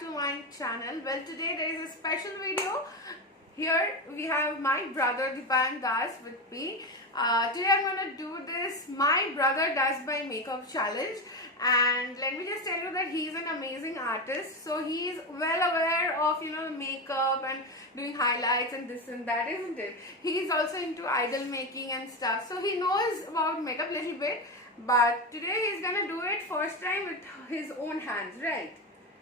back to my channel. Well, today there is a special video. Here we have my brother Dipan Das with me. Today I'm going to do this My Brother Does My Makeup challenge, and let me just tell you that he's an amazing artist. So he's well aware of makeup and doing highlights and this and that, isn't it? He's also into idol making and stuff, so he knows about makeup a little bit. But today he's gonna do it first time with his own hands, right?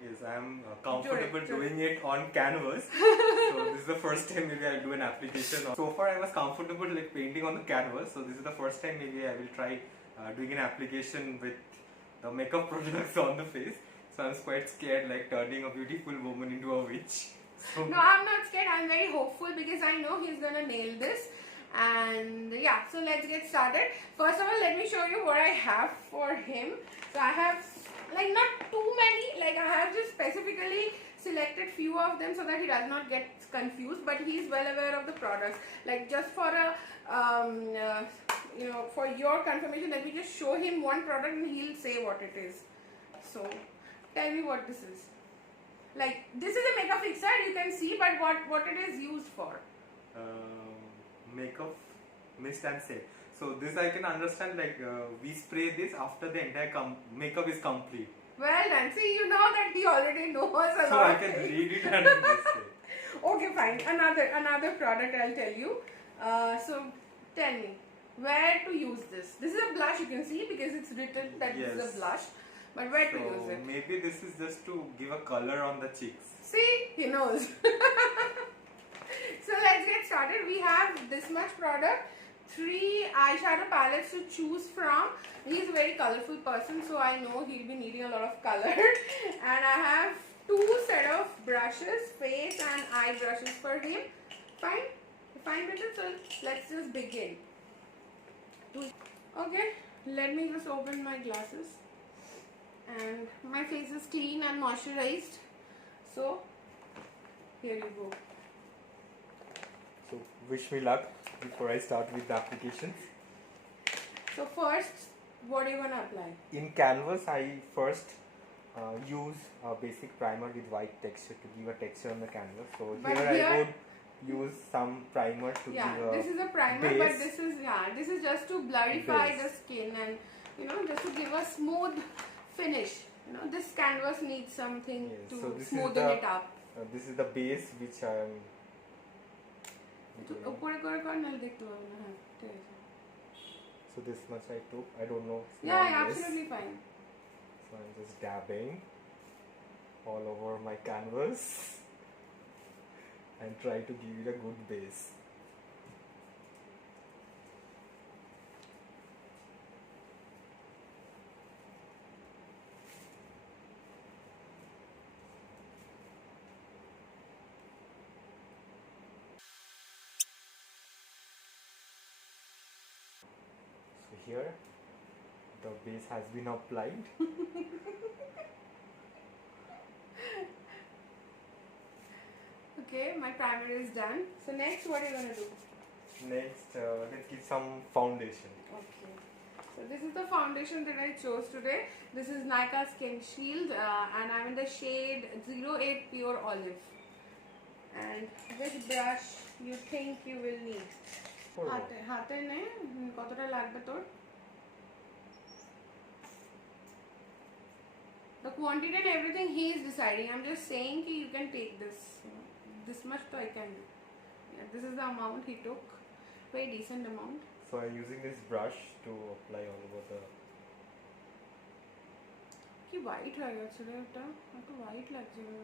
Yes, I am comfortable doing it on canvas. So this is the first time maybe I'll do an application. So far I was comfortable like painting on the canvas. So this is the first time maybe I will try doing an application with the makeup products on the face. So I'm quite scared like turning a beautiful woman into a witch. So no, I'm not scared. I'm very hopeful because I know he's gonna nail this. And yeah, so let's get started. First of all, let me show you what I have for him. So I have like not too many, like I have just specifically selected few of them so that he does not get confused, but he's well aware of the products. Like just for a for your confirmation, let me just show him one product and he'll say what it is. So tell me what this is. Like this is a makeup fixer, you can see, but what it is used for. Makeup mist and set. So this I can understand, like we spray this after the entire makeup is complete. Well done. See, you know that he already knows a lot. So I can read it and just say. Okay, fine. Another product I'll tell you. So tell me where to use this. This is a blush, you can see, because it's written that yes. This is a blush. But where to use it? Maybe this is just to give a color on the cheeks. See, he knows. So let's get started. We have this much product, 3 eyeshadow palettes to choose from. He's a very colorful person, so I know he'll be needing a lot of color. And I have 2 set of brushes, face and eye brushes for him. Fine? Fine with it? So let's just begin. Okay, let me just open my glasses. And my face is clean and moisturized. So here you go. So wish me luck before I start with the applications. So first, what are you going to apply? In canvas, I first use a basic primer with white texture to give a texture on the canvas. So here I would use some primer to give a this is a primer, base. but this is just to blurify the skin and just to give a smooth finish. This canvas needs something to smoothen it up. This is the base which I am. So this much I took. I don't know. Yeah, absolutely fine. So I'm just dabbing all over my canvas and try to give it a good base. Here the base has been applied. Okay, my primer is done. So next, what are you going to do? Next, let's give some foundation. Okay. So this is the foundation that I chose today. This is Nykaa Skin Shield and I'm in the shade 08 Pure Olive. And which brush you think you will need? হাতে নে কতটা লাগবে তোর? The quantity and everything he is deciding. I'm just saying that you can take this. This much so I can do. Yeah, this is the amount he took. Very decent amount. So I'm using this brush to apply all over the. কি white হয়ে গেছে রে এটা? একটু white লাগছে রে।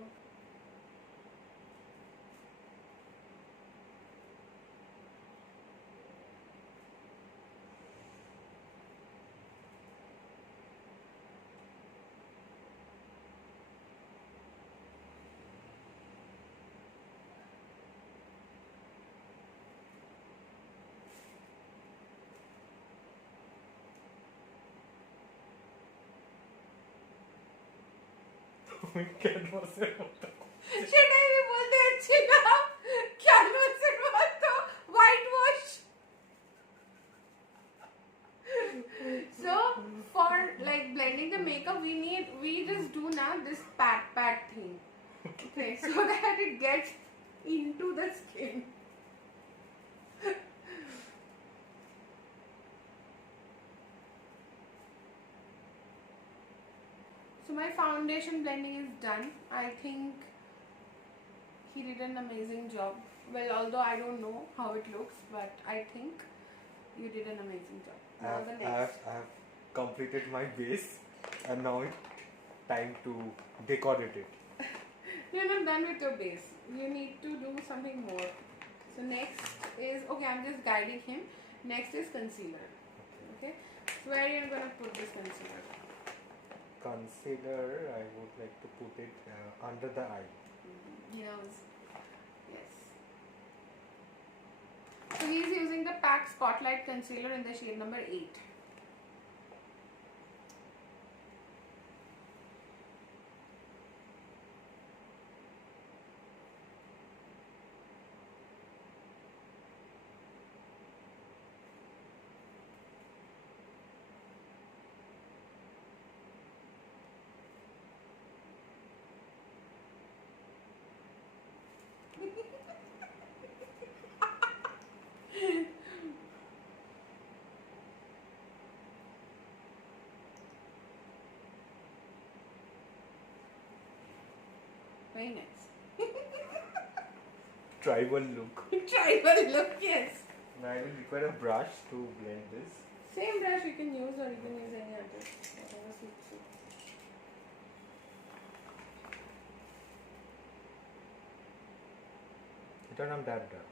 ক্যানভাসের মতো সেটাই আমি বলতে যাচ্ছিলাম ক্যানভাসের মতো white wash so for like blending the makeup we just do now this pat thing thing so that it gets into the skin. So my foundation blending is done. I think he did an amazing job. Well, although I don't know how it looks, but I think you did an amazing job. Now the next. I have completed my base, and now it's time to decorate it. You're not done with your base. You need to do something more. So next is, okay, I'm just guiding him. Next is concealer. Okay. So where are you gonna put this concealer? Concealer, I would like to put it under the eye. He knows. Yes. So he's using the PAC Spotlight Concealer in the shade number 8. Very nice. Tribal look. Tribal look, yes. Now I will require a brush to blend this. Same brush you can use, or you can use any other. Whatever suits you. It are not that dark.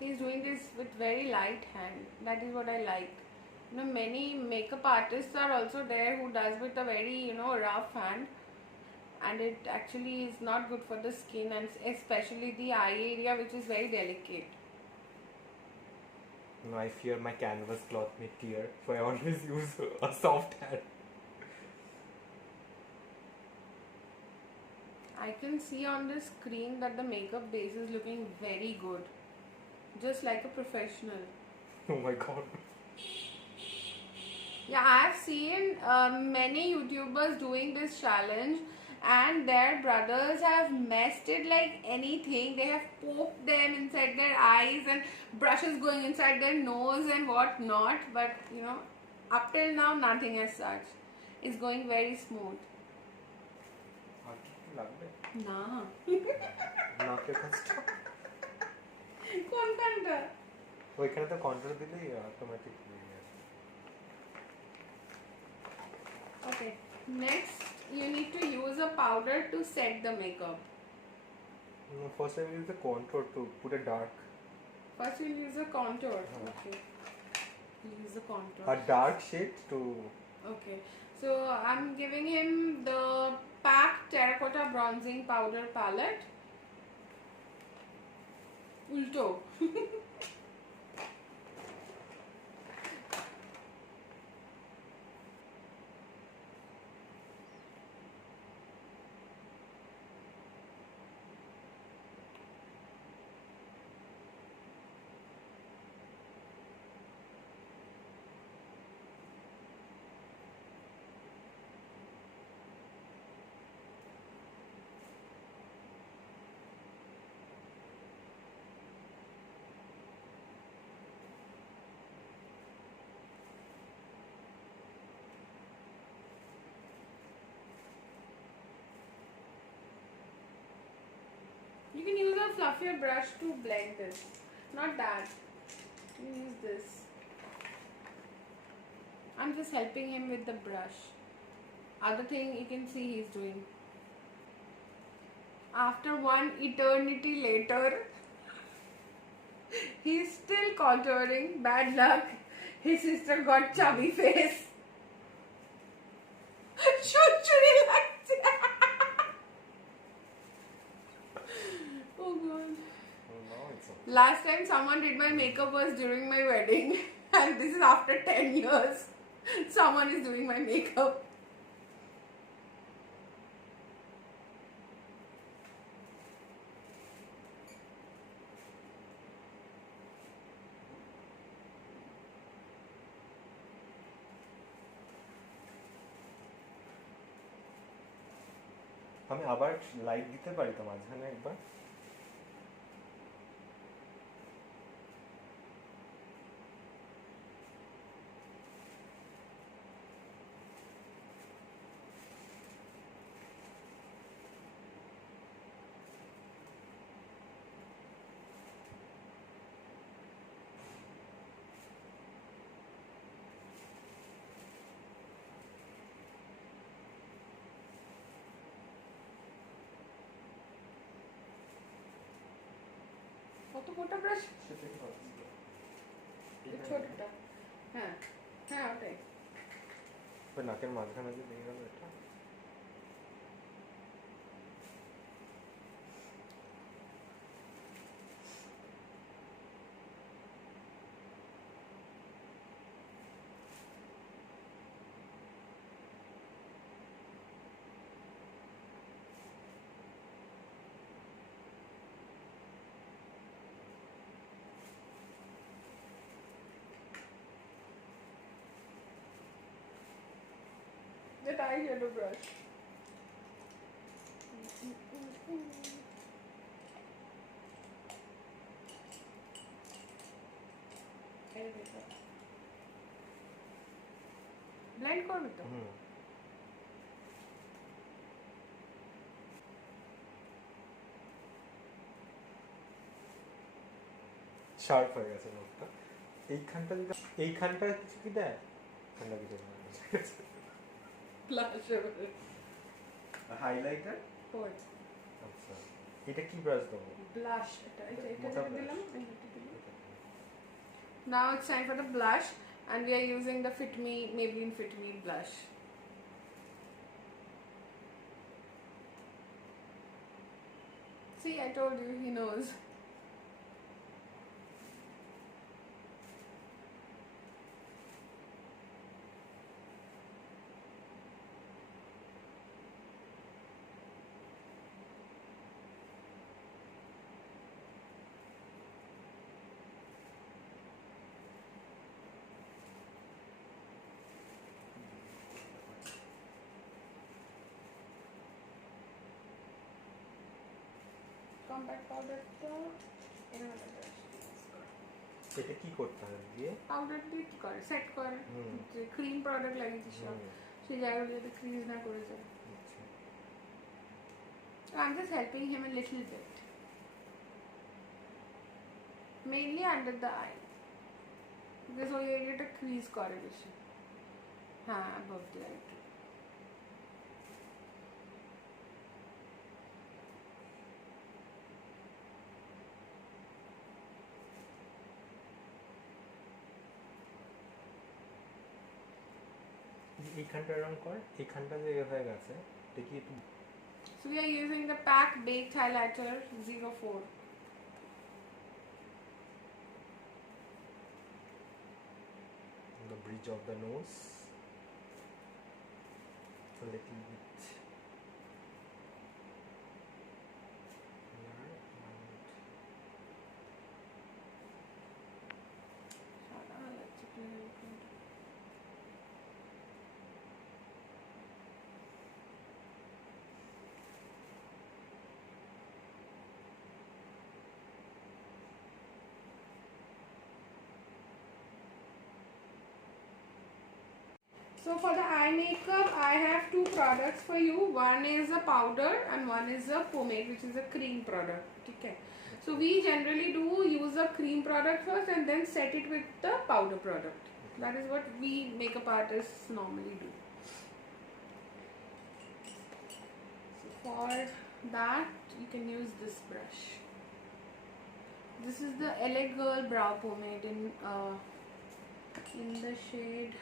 He's doing this with very light hand. That is what I like. You know, many makeup artists are also there who does with a very, rough hand, and it actually is not good for the skin, and especially the eye area, which is very delicate. No, I fear my canvas cloth may tear, so I always use a soft hand. I can see on the screen that the makeup base is looking very good. Just like a professional. Oh my god. Yeah, I have seen many YouTubers doing this challenge, and their brothers have messed it like anything. They have poked them inside their eyes and brushes going inside their nose and what not. But up till now, nothing as such. It's going very smooth. Nah. নাকে কষ্ট কোনখানটা ওইখানে তো control দিলেই automatic Okay, next you need to use a powder to set the makeup. First I will use the contour to put a dark. First you'll use a contour. Okay. Use the contour. A dark shade to. Okay. So I'm giving him the PAC Terracotta Bronzing Powder Palette. Ulto. You can use a fluffier brush to blend this. Not that. You use this. I'm just helping him with the brush. Other thing you can see he's doing. After one eternity later, he's still contouring. Bad luck. His sister got chubby face. Last time someone did my makeup was during my wedding, and this is after 10 years. Someone is doing my makeup. আমি আবার light দিতে পারি তো মাঝখানে একবার? কত মোটা brush? সেটাই ভাবছি। ছোটটা। হ্যাঁ হ্যাঁ ওটাই। নাকের মাঝখানে যে দিয়ে গেল এটা। That eyeshadow brush. ব্লেন্ড করবে তো? শার্প হয়ে গেছে মুখটা। এইখানটা যদি এইখানটা কিছু কি দেয়? ঠান্ডা কিছু না। Blush highlighter? ওই আচ্ছা। এটা কি ব্রাশ দেবো? ব্লাশ এটা মোটা দিলাম brush। Now it's time for the blush, and we are using the Fit Me Maybelline Fit Me blush. See, I told you, he knows. Compact powder to এটা কি করতে হবে দিয়ে? পাউডার দিয়ে কি করে সেট করে যে ক্রিম প্রোডাক্ট লাগিয়েছিস সেই জায়গাগুলো যাতে ক্রিজ না করে যায়। So I'm just helping him a little bit, mainly under the eye because ওই এরিয়াটা ক্রিজ করে বেশি। হ্যাঁ above the eye too. এইখানটা রং কর, এইখানটা যে হয়ে গেছে দেখি একটু। So we are using the PAC Baked Highlighter 04. The bridge of the nose, a little bit here, So for the eye makeup, I have two products for you. One is a powder and one is a pomade, which is a cream product. Okay. So we generally do use a cream product first and then set it with the powder product. That is what we makeup artists normally do. So for that, you can use this brush. This is the LA Girl Brow Pomade in the shade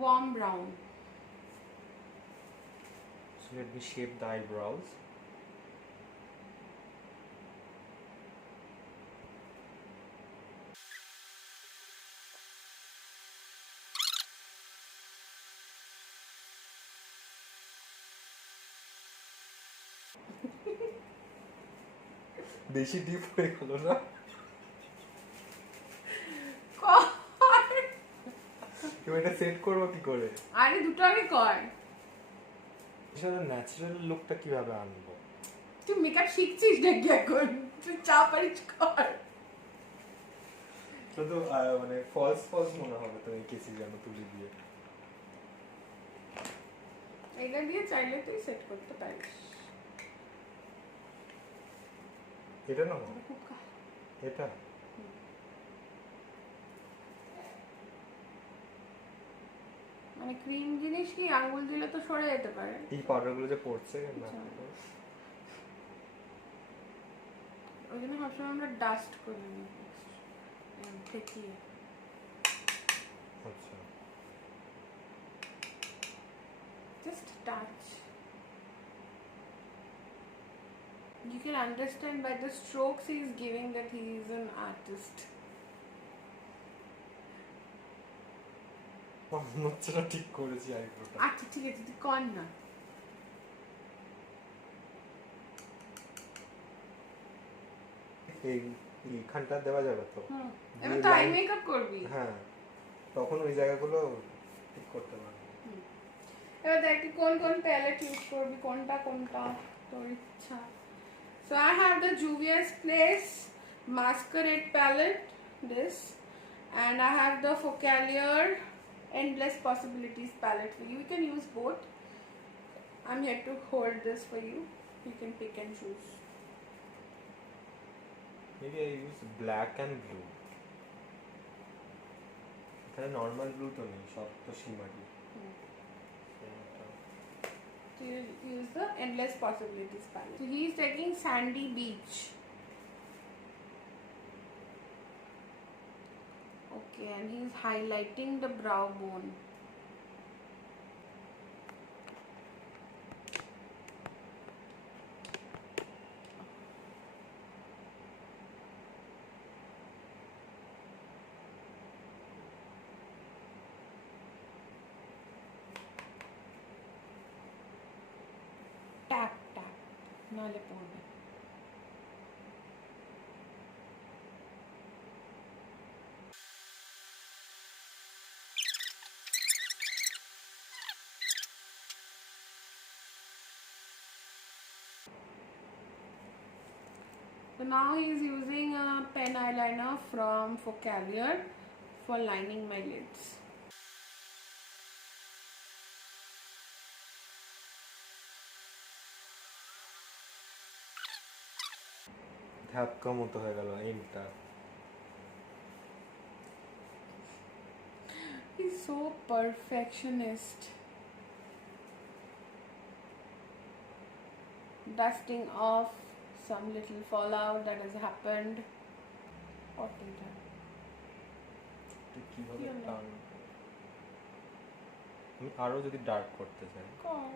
warm brown. so let me shape the eyebrows. বেশি deep হয়ে গেল না? তুমি এটা set করবো কি করে? আরে দুটো আগে কর। এছাড়া ন্যাচারাল লুকটা কিভাবে আনবো? তুই মেকআপ শিখছিস নাকি এখন? তুই চা পারিস কর। তো মানে ফলস মনে হবে তো এই কেসি যেন তুলে দিয়ে। এটা দিয়ে চাইলে তুই সেট করতে পারিস। এটা না এটা মানে ক্রিম জিনিস কি আঙ্গুল দিলে তো সরে যেতে পারে। এই পাউডারগুলো যে পড়ছে না, ওই জন্য সবসময় আমরা ডাস্ট করে নিই ঠেকিয়ে। আচ্ছা, Just touch. You can understand by the strokes he is giving that he is an artist. নচ্চটা ঠিক করেছি আইব্রোটা। আচ্ছা ঠিক আছে, তুই কর না। এইখানটা দেওয়া যাবে তো? এবার তো আই মেকআপ করবি। হ্যাঁ, তখন ওই জায়গাগুলো ঠিক করতে পারবো। এবার দেখ তুই কোন কোন প্যালেট ইউজ করবি, কোনটা তোর ইচ্ছা। So I have the Juvia's Place Masquerade palette, this, and I have the Focalier Endless Possibilities palette for you. You can use both. I'm here to hold this for you. You can pick and choose. Maybe I use black and blue. এখানে normal blue তো নেই, সব তো শিমারি। So you use the Endless Possibilities palette. So he is taking Sandy Beach. Okay, and he is highlighting the brow bone. Tap, নালে পড়বে। So now he is using a pen eyeliner from Focalier for lining my lids. ধাক্কা মতো হয়ে গেল এইটা। He's so perfectionist. Dusting off some little fallout that has happened. What in that? কিভাবে টান? আমি আরো যদি ডার্ক করতে চাই, কর,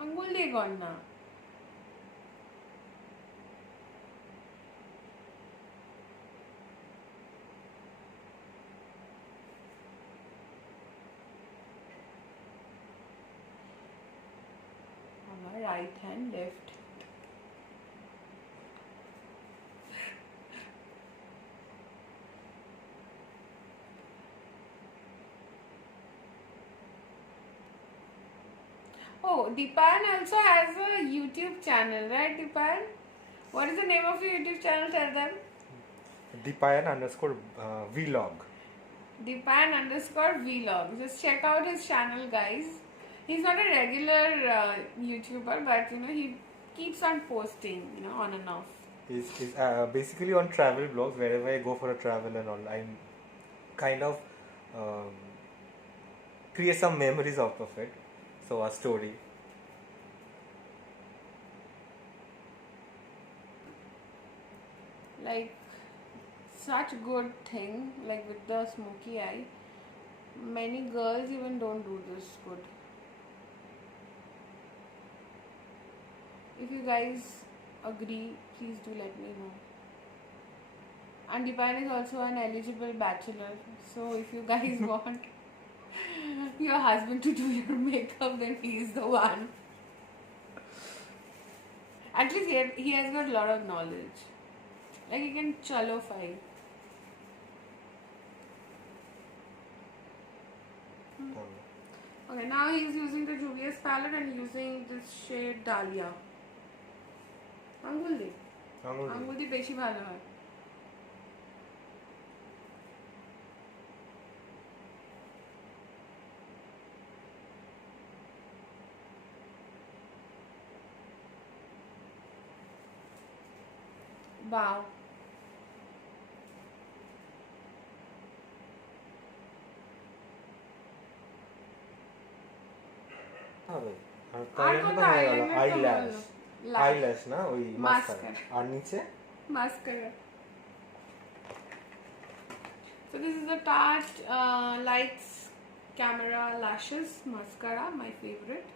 আঙ্গুল দিয়ে কর না। আমার right hand left. Oh, Dipan also has a YouTube channel, right, Dipan? What is the name of your YouTube channel? Tell them. Dipan_vlog. Dipan_vlog. Just check out his channel, guys. He's not a regular YouTuber, but he keeps on posting, on and off. He's basically on travel vlogs. Wherever I go for a travel and all, I kind of create some memories out of it. So a story. Like such good thing, like with the smoky eye. Many girls even don't do this good. If you guys agree, please do let me know. And Dipan is also an eligible bachelor, so if you guys want your husband to do your makeup, then he is the one. At least he has got a lot of knowledge. Like he can chalo file. Okay, now he's using the Juvia's palette and using this shade Dahlia. Angul di beshi bhalo hoy. Wow. হবে আর তাহলে তো হয়ে গেল eyelash না ওই mascara আর নিচে Mascara. So this is the Tarte Lights Camera Lashes Mascara, my favorite.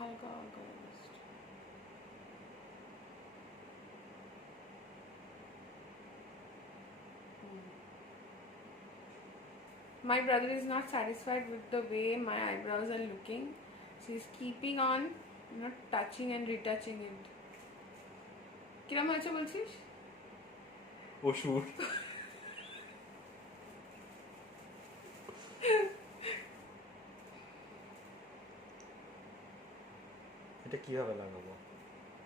August. My brother is not satisfied with the way my eyebrows are looking. So he's keeping on, touching and retouching it. কিরম হয়েছে বলছিস? ওষুধ এটা কিভাবে লাগাবো?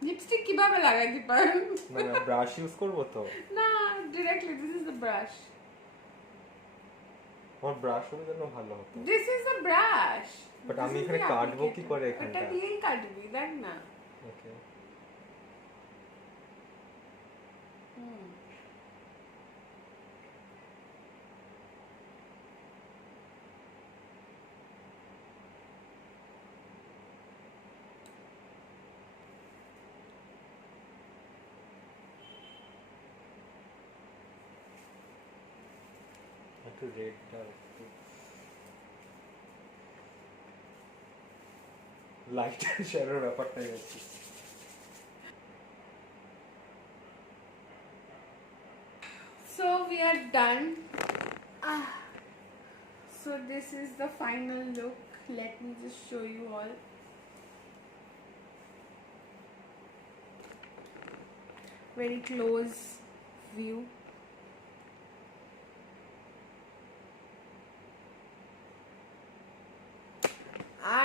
Lipstick কিভাবে লাগাই দীপান? মানে ব্রাশ ইউজ করব তো? না, directly this is the brush. আমার ব্রাশ হলে যেন ভালো হতো। This is the brush. But আমি এখানে কাটবো কি করে এখানটা? এটা দিয়েই কাটবি, দেখ না। ওকে। একটু রেডটা একটু লাইট শ্যাডোর ব্যাপারটাই হচ্ছে। So we are done. So this is the final look. Let me just show you all. Very close view.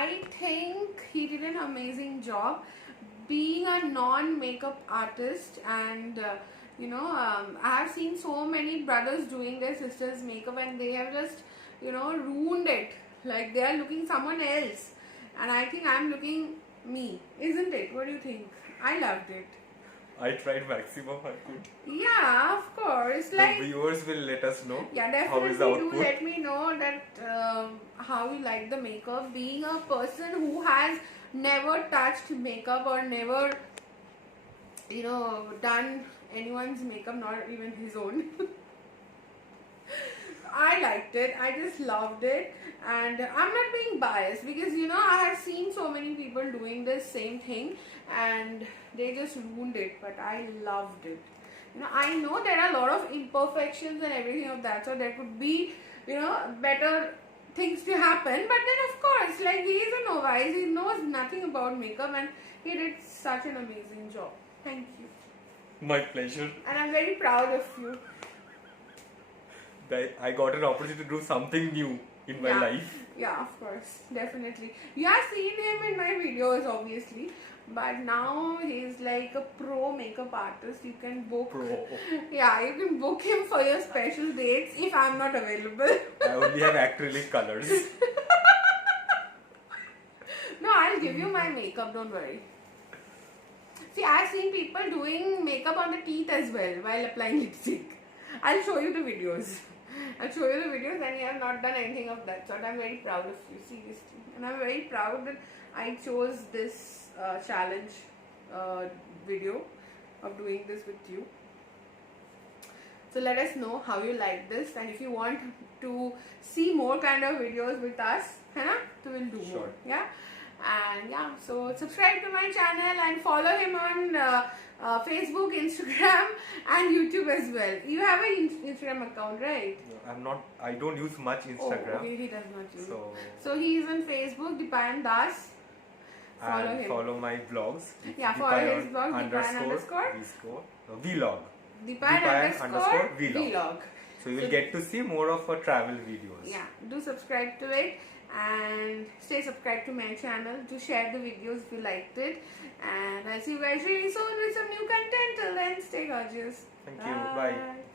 I think he did an amazing job being a non-makeup artist, and I have seen so many brothers doing their sisters' makeup and they have just ruined it. Like they are looking someone else, and I think I'm looking me, isn't it? What do you think? I loved it. I tried maximum I could. Yeah, of course. Like the viewers will let us know. Yeah, definitely how is the output. Do let me know that how you like the makeup. Being a person who has never touched makeup or never done anyone's makeup, not even his own. I liked it. I just loved it, and I'm not being biased because I have seen so many people doing this same thing and they just ruined it, but I loved it. I know there are a lot of imperfections and everything of that, so there could be better things to happen, but then of course, like, he is a novice, he knows nothing about makeup and he did such an amazing job. Thank you. My pleasure. And I'm very proud of you. That I got an opportunity to do something new in my life. Yeah, of course, definitely. You have seen him in my videos, obviously, but now he's like a pro makeup artist. You can book. Yeah, you can book him for your special dates if I'm not available. I only have acrylic colors. No, I'll give you my makeup. Don't worry. See, I've seen people doing makeup on the teeth as well while applying lipstick. I'll show you the videos. And you have not done anything of that sort. I'm very proud of you, seriously. And I'm very proud that I chose this challenge video of doing this with you. So let us know how you like this, and if you want to see more kind of videos with us, so we'll do more. Yeah. And yeah, so subscribe to my channel and follow him on Facebook, Instagram, and YouTube as well. You have an Instagram account, right? I don't use much Instagram. Oh, okay, he does not use. So he is on Facebook, Dipayan Das. Follow him. Follow my vlogs. Yeah, follow his blog, Dipayan_. Vlog. Dipayan_. Vlog. So you will get to see more of our travel videos. Yeah, do subscribe to it and stay subscribed to my channel. Do share the videos if you liked it. And I'll see you guys really soon with some new content. Till then, stay gorgeous. Thank you. Bye.